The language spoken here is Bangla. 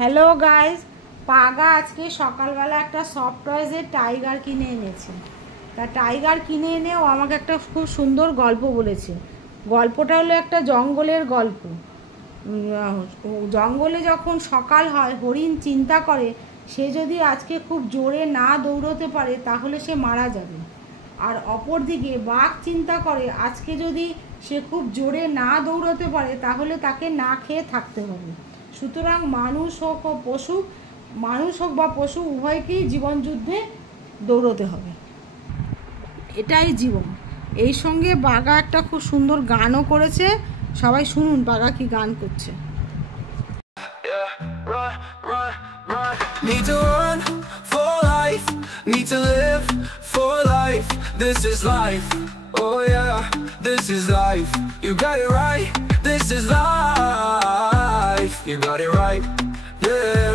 হ্যালো গাইজ, পাগা আজকে সকালবেলা একটা সফট টয়েজের টাইগার কিনে এনেছে। তা টাইগার কিনে এনে ও আমাকে একটা খুব সুন্দর গল্প বলেছে। গল্পটা হলো একটা জঙ্গলের গল্প। জঙ্গলে যখন সকাল হয়, হরিণ চিন্তা করে সে যদি আজকে খুব জোরে না দৌড়তে পারে তাহলে সে মারা যাবে। আর অপরদিকে বাঘ চিন্তা করে আজকে যদি সে খুব জোরে না দৌড়তে পারে তাহলে তাকে না খেয়ে থাকতে হবে। সুতরাং মানুষ হোক বা পশু উভয়কেই জীবন যুদ্ধে দৌড়তে হবে। এটাই জীবন। এই সঙ্গে বাঘা একটা খুব সুন্দর গানও করেছে। সবাই শুনুন বাঘা কি গান করছে। Need to run for life, need to live for life. This is life, oh yeah, this is life. You got it right, this is life. You got it right, yeah.